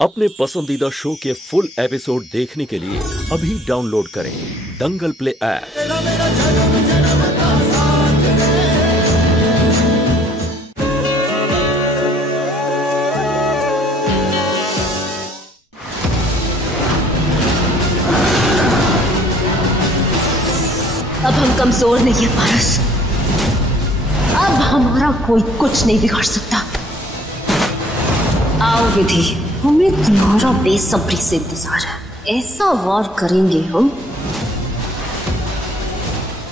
अपने पसंदीदा शो के फुल एपिसोड देखने के लिए अभी डाउनलोड करें दंगल प्ले ऐप। अब हम कमजोर नहीं है पारस, अब हमारा कोई कुछ नहीं बिगाड़ सकता। आओ विधि, हमें तुम्हारा बेसब्री से इंतजार है। ऐसा वार करेंगे हम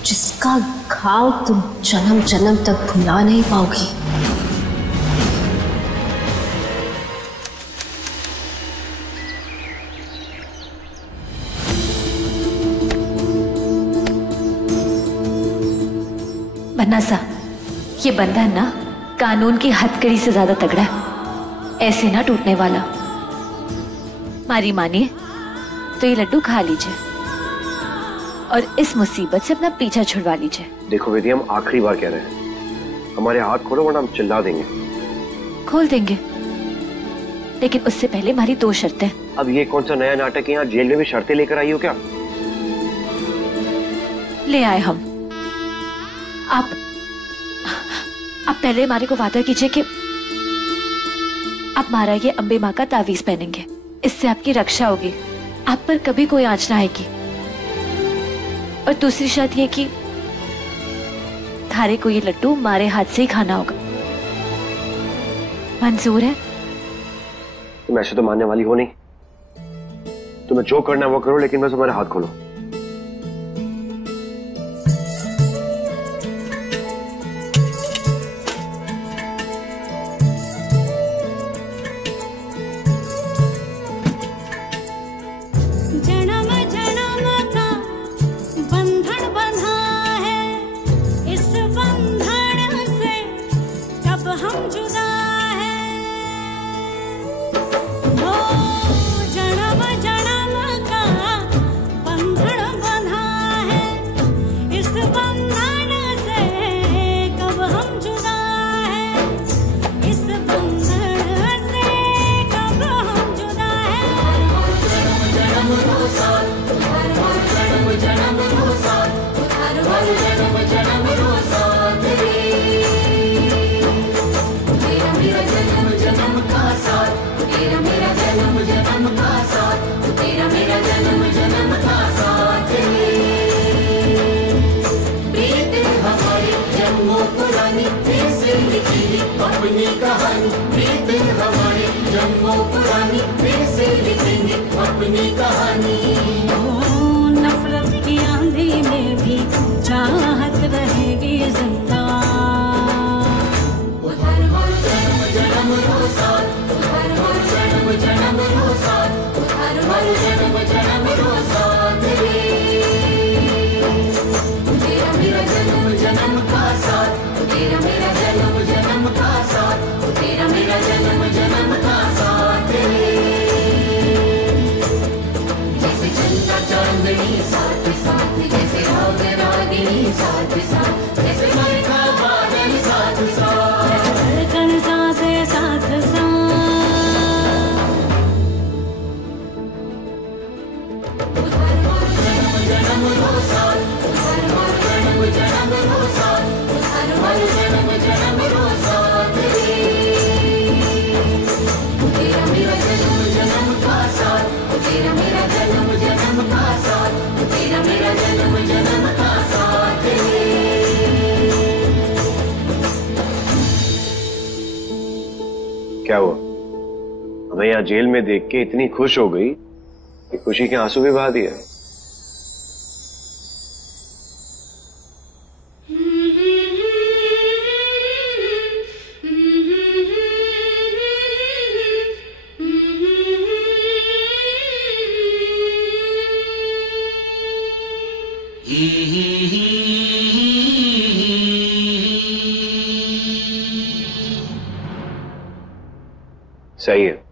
जिसका घाव तुम जन्म जन्म तक भुला नहीं पाओगी। बन्ना सा, ये बंधन ना कानून की हथकड़ी से ज्यादा तगड़ा है, ऐसे ना टूटने वाला। मारी मानिए तो ये लड्डू खा लीजिए और इस मुसीबत से अपना पीछा छुड़वा लीजिए। देखो विधि, हम आखिरी बार कह रहे हैं, हमारे हाथ खोलो वरना हम चिल्ला देंगे। खोल देंगे, लेकिन उससे पहले हमारी 2 शर्तें। अब ये कौन सा नया नाटक है? यहाँ जेल में भी शर्तें लेकर आई हो क्या? ले आए हम। आप पहले हमारे को वादा कीजिए कि आप हमारा ये अंबे माँ का तावीज पहनेंगे, इससे आपकी रक्षा होगी, आप पर कभी कोई आंच ना आएगी। और दूसरी शर्त ये कि थारे को ये लड्डू हमारे हाथ से ही खाना होगा। मंजूर है? तुम ऐसे तो मानने वाली हो नहीं। तुम्हें जो करना है वो करो, लेकिन बस हमारे हाथ खोलो। अपनी कहानी नफरत की आंधी में भी चाहत रहेगी जिंदा। उधर हो जन्म जन्म रो साथ, उधर हो जन्म जन्म रो साथ, उधर हो जन्म जन्म रो साथ रे। तेरा मेरा जन्म जन्म का साथ, तेरा मेरा जन्म जन्म का साथ, तेरा मेरा जन्म जन्म का साथ रे। चांदनी साथ साथ, जैसे राग रागिनी साथ साथ, जैसे मरका बादल साथ साथ, जैसे धड़कन सांसें साथ साथ। उधर हो जन्म जन्म रो साथ, उधर हो जन्म जन्म रो साथ, उधर हो जन्म जन्म रो साथ रे। तेरा मेरा जन्म जन्म का साथ, तेरा मेरा जन्म जन्म का साथ, तेरा मेरा जन्म जन्म का साथ रे। क्या हुआ? हमें यहाँ जेल में देख के इतनी खुश हो गई कि खुशी के आंसू भी बहा दिए। सही है,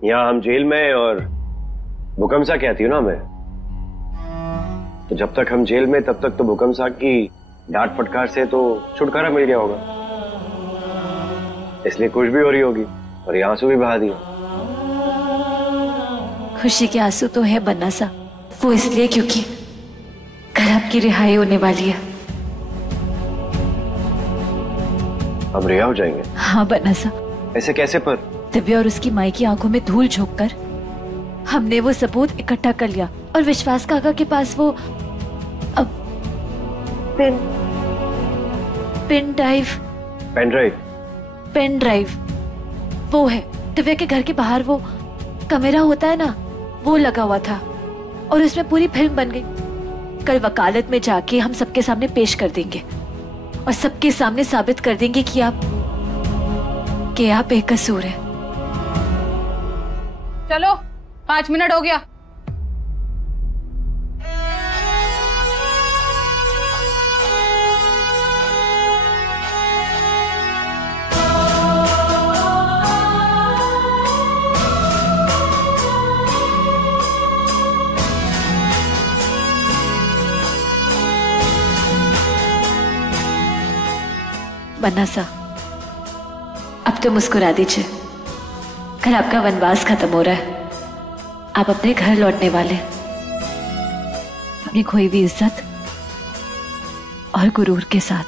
यहाँ हम जेल में और भूकंपसा कहती हो ना हमें, तो जब तक हम जेल में तब तक तो भूकंपसा की डांट फटकार से तो छुटकारा मिल गया होगा, इसलिए खुश भी हो रही होगी और ये आंसू भी बहा दिए। खुशी के आंसू तो है बन्ना सा, वो इसलिए क्योंकि कल आपकी रिहाई होने वाली है। हम रिहा हो जाएंगे? हाँ बन्ना सा। ऐसे कैसे? पर दिव्या और उसकी माई की आंखों में धूल झोंककर हमने वो सबूत इकट्ठा कर लिया और विश्वास काका के पास वो अब पेन ड्राइव वो है। दिव्या के घर के बाहर वो कैमरा होता है ना, वो लगा हुआ था और उसमें पूरी फिल्म बन गई। कल वकालत में जाके हम सबके सामने पेश कर देंगे और सबके सामने साबित कर देंगे कि आप बेकसूर है। चलो 5 मिनट हो गया। बन्ना सा, अब तो मुस्कुरा दीजिए। कल आपका वनवास खत्म हो रहा है, आप अपने घर लौटने वाले, अपनी खोई हुई इज्जत और गुरूर के साथ।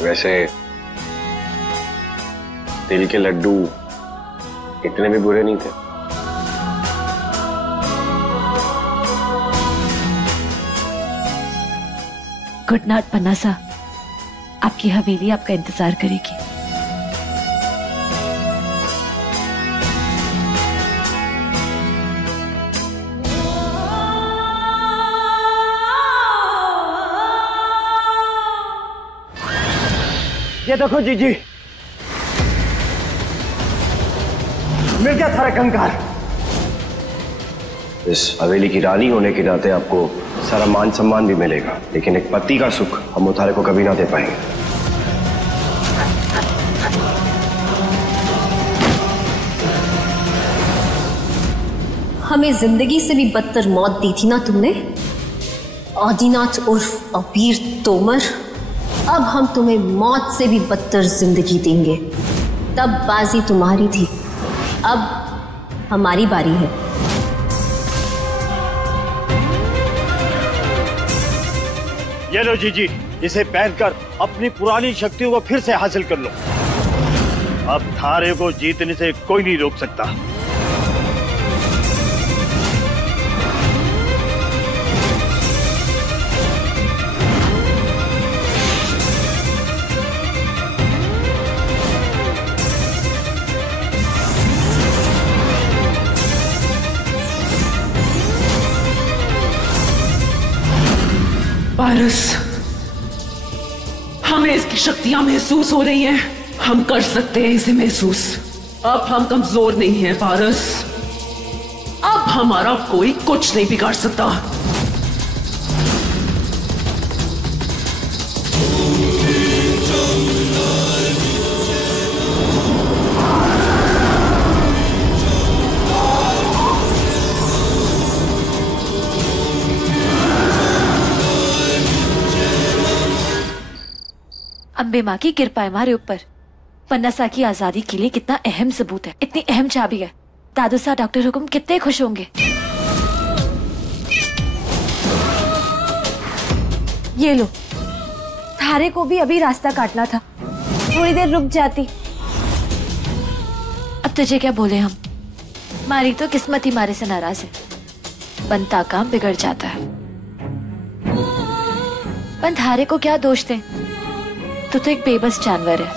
वैसे तिल के लड्डू इतने भी बुरे नहीं थे। गुड नाइट बन्ना सा, आपकी हवेली आपका इंतजार करेगी। ये देखो जीजी, मिल गया थारा कंकाल। इस हवेली की रानी होने के नाते आपको सारा मान सम्मान भी मिलेगा, लेकिन एक पति का सुख हम उतारे को कभी ना दे पाएंगे। हमें जिंदगी से भी बदतर मौत दी थी ना तुमने, आदिनाथ उर्फ अबीर तोमर। अब हम तुम्हें मौत से भी बदतर जिंदगी देंगे। तब बाजी तुम्हारी थी, अब हमारी बारी है। ये लो जीजी, इसे पहनकर अपनी पुरानी शक्तियों को फिर से हासिल कर लो। अब थारे को जीतने से कोई नहीं रोक सकता। पारस, हमें इसकी शक्तियां महसूस हो रही हैं। हम कर सकते हैं इसे महसूस। अब हम कमजोर नहीं हैं पारस। अब हमारा कोई कुछ नहीं बिगाड़ सकता। अम्बे माँ की कृपा है हमारे ऊपर। बन्ना सा की आजादी के लिए कितना अहम सबूत है, इतनी अहम चाबी है। दादू सा डॉक्टर हुकुम कितने खुश होंगे। ये लो, थारे को भी अभी रास्ता काटना था, थोड़ी देर रुक जाती। अब तुझे क्या बोले हम, मारी तो किस्मत ही मारे से नाराज है। बनता काम बिगड़ जाता है। पर थारे को क्या दोष थे, तू तो एक बेबस जानवर है।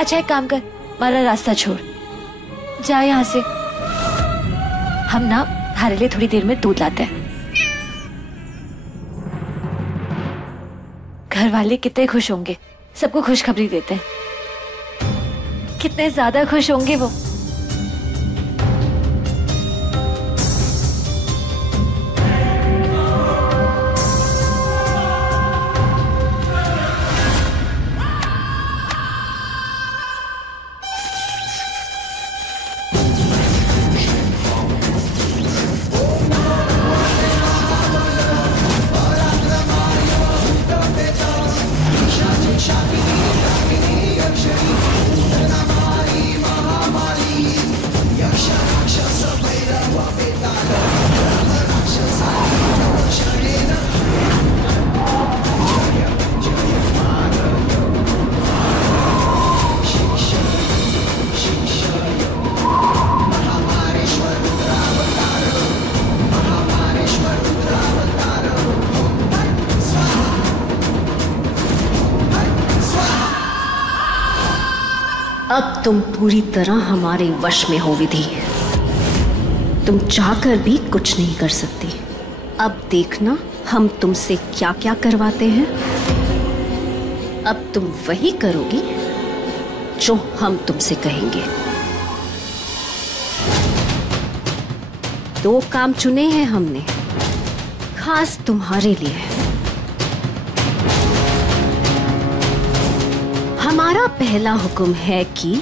अच्छा एक काम कर, हमारा रास्ता छोड़, जा यहाँ से। हम ना थारे लिए थोड़ी देर में दूध लाते हैं। घर वाले कितने खुश होंगे, सबको खुशखबरी देते हैं। कितने ज्यादा खुश होंगे वो। अब तुम पूरी तरह हमारे वश में हो विधि। तुम चाहकर भी कुछ नहीं कर सकती। अब देखना हम तुमसे क्या क्या करवाते हैं। अब तुम वही करोगी जो हम तुमसे कहेंगे। 2 काम चुने हैं हमने खास तुम्हारे लिए। हमारा पहला हुक्म है कि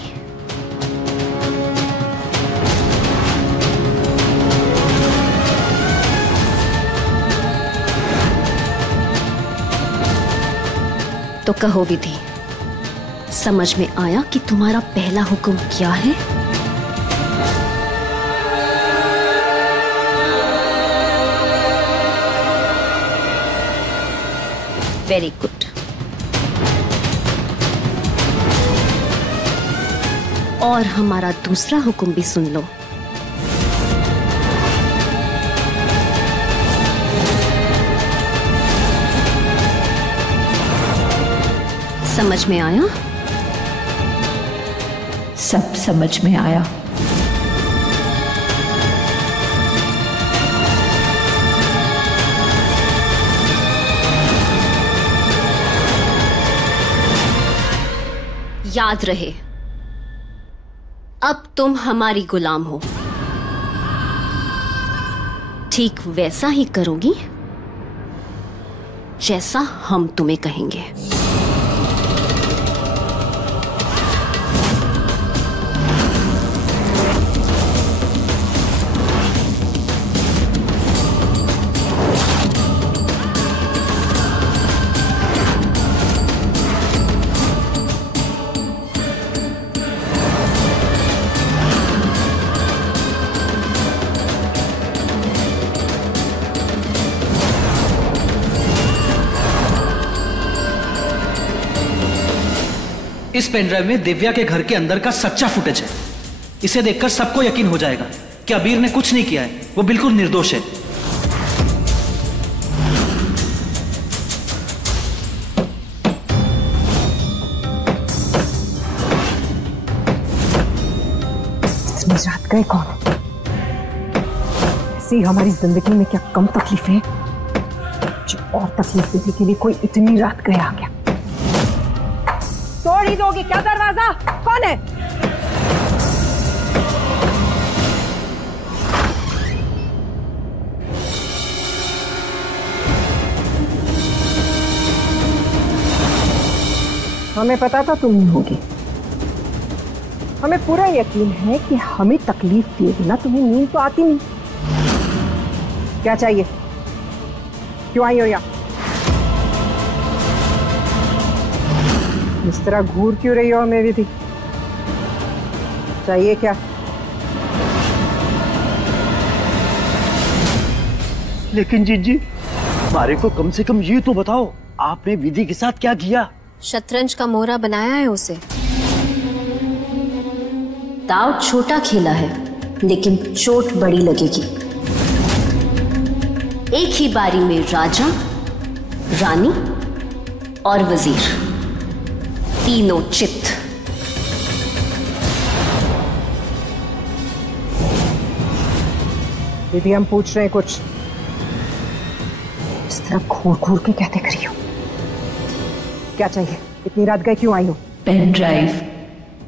तो कहो विधि, समझ में आया कि तुम्हारा पहला हुक्म क्या है? Very good. और हमारा दूसरा हुक्म भी सुन लो। समझ में आया? सब समझ में आया। याद रहे, अब तुम हमारी गुलाम हो। ठीक वैसा ही करोगी जैसा हम तुम्हें कहेंगे। इस पेनड्राइव में दिव्या के घर के अंदर का सच्चा फुटेज है। इसे देखकर सबको यकीन हो जाएगा कि अबीर ने कुछ नहीं किया है, वो बिल्कुल निर्दोष है। इतनी रात गए कौन? ऐसी हमारी जिंदगी में क्या कम तकलीफें हैं जो और तकलीफ देने के लिए कोई इतनी रात गया आ गया? तोड़ ही दोगी क्या दरवाजा? कौन है? हमें पता था तुम ही होगी। हमें पूरा यकीन है कि हमें तकलीफ दिए बिना तुम्हें नींद तो आती नहीं। क्या चाहिए? क्यों आई हो यहाँ? इस तरह घूर क्यों रही हो हमें विधि? चाहिए क्या? लेकिन जीजी, हमारे को कम से कम ये तो बताओ, आपने विधि के साथ क्या किया? शतरंज का मोहरा बनाया है उसे। दाव छोटा खेला है लेकिन चोट बड़ी लगेगी। एक ही बारी में राजा, रानी और वजीर तीनों चित। दीदी हम पूछ रहे हैं कुछ। इस तरह घूर घूर के क्या देख रही हो? क्या चाहिए? इतनी रात गए क्यों आई हो? पेन ड्राइव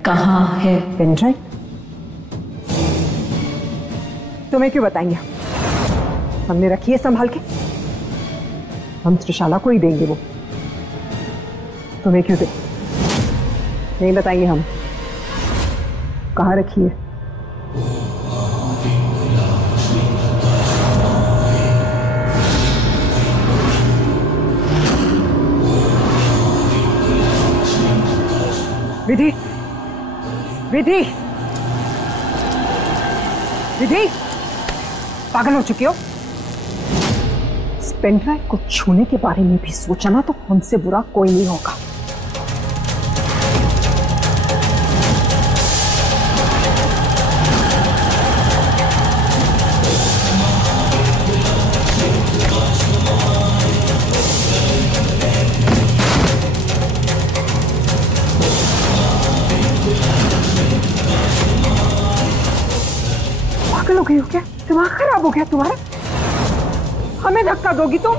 कहाँ है? पेन ड्राइव तुम्हें क्यों बताएंगे? हमने रखी है संभाल के। हम त्रिशाला को ही देंगे वो। तुम्हें क्यों दे? नहीं बताएंगे हम। कहाँ रखी है? विधि, विधि, विधि, पागल हो चुके हो? इस पेनड्राइव को छूने के बारे में भी सोचा ना तो हमसे बुरा कोई नहीं होगा। दिमाग खराब हो गया तुम्हारा? हमें धक्का दोगी तुम?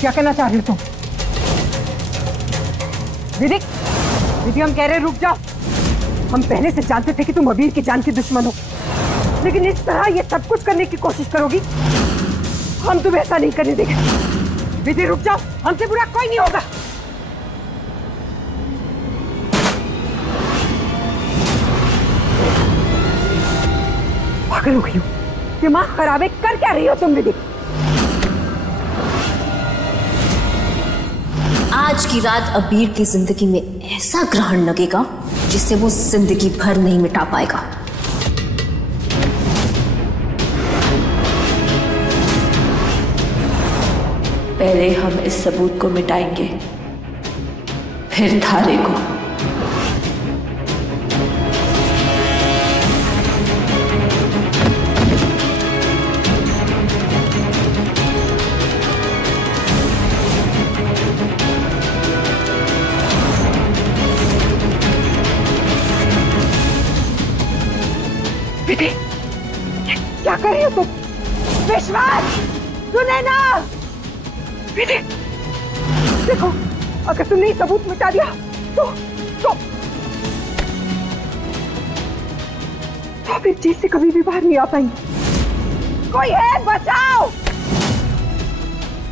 क्या कहना चाह रही हो तुम? दीदी, दीदी हम कह रहे रुक जाओ। हम पहले से जानते थे कि तुम अबीर की जान की दुश्मन हो, लेकिन इस तरह ये सब कुछ करने की कोशिश करोगी, हम तुम्हें ऐसा नहीं करने देंगे। दीदी रुक जाओ, हमसे बुरा कोई नहीं होगा। पागल हो गई हो, दिमाग खराब है, कर क्या रही हो तुम दीदी? आज की रात अबीर की जिंदगी में ऐसा ग्रहण लगेगा जिसे वो जिंदगी भर नहीं मिटा पाएगा। पहले हम इस सबूत को मिटाएंगे, फिर थारे को। बेटी, क्या कर रही हो तुम? विश्वास, सुने ना बेटी, देखो अगर तुमने ये सबूत मिटा दिया तो फिर जेल से कभी भी बाहर नहीं आ पाएंगे। कोई है, बचाओ!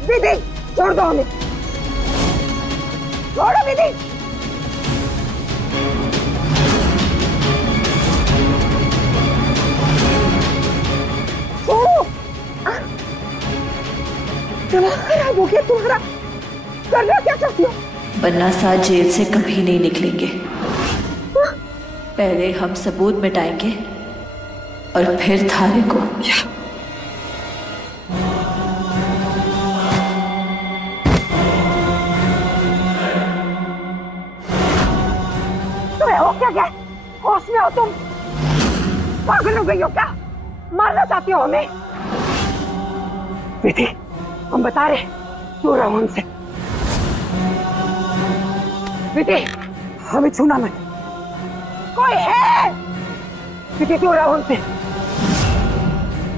दीदी छोड़ दो हमें, छोड़ो दीदी। दिमाग खराब हो गया तुम्हारा, करना क्या चाहती हो? बन्ना साहब जेल से कभी नहीं निकलेंगे। पहले हम सबूत मिटाएंगे और फिर थारे को। तुम्हें हो क्या? होश में हो तुम? पागल हो गई हो क्या? मारना चाहती हो हमें? बेटी हम बता रहे, दूर रहो हमसे। बेटी हमें छूना मत। कोई है? बेटी दूर रहो हमसे।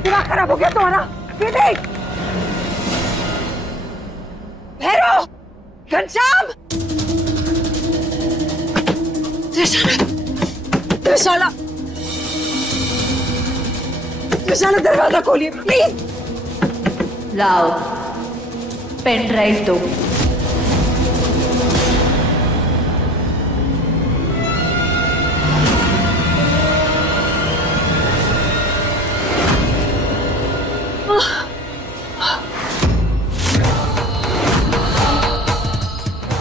दिमाग खराब हो गया तुम्हारा। बेटी भैरव, घनश्याम, त्रिशाला, त्रिशाला दरवाजा खोलिए प्लीज। लाओ पेन ड्राइव दो।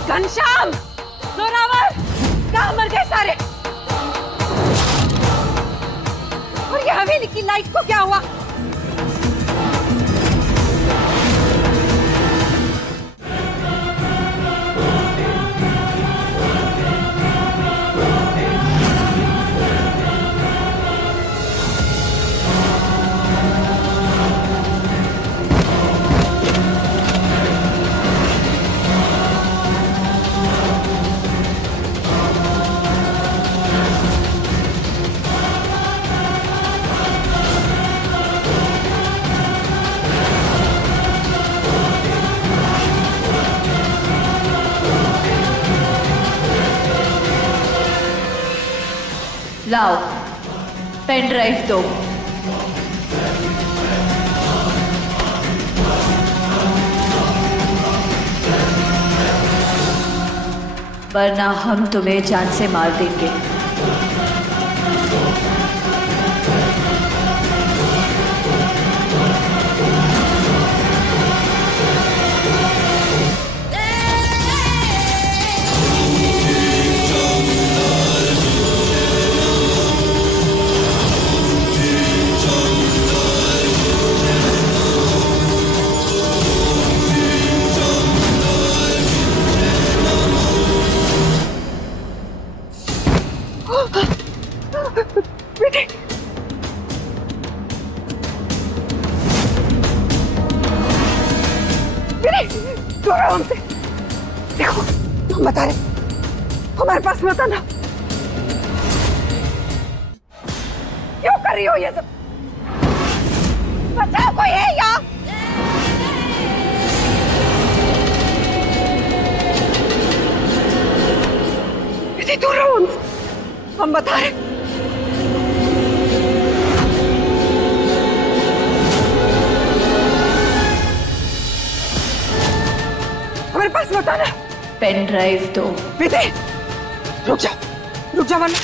घनश्याम, जोरावर, कहाँ मर गए सारे? और ये हवेली की लाइट को क्या हुआ? लाओ पेन ड्राइव दो। वरना हम तुम्हें जान से मार देंगे। देखो हम बता रहे, हमारे पास मत आना। क्यों कर रही हो ये सब? बचाओ, कोई है यहाँ? इतनी दूर रहो उनसे, हम बता रहे। हमारे पास मत आना। पेन ड्राइव दो। बेटे रुक जाओ वरना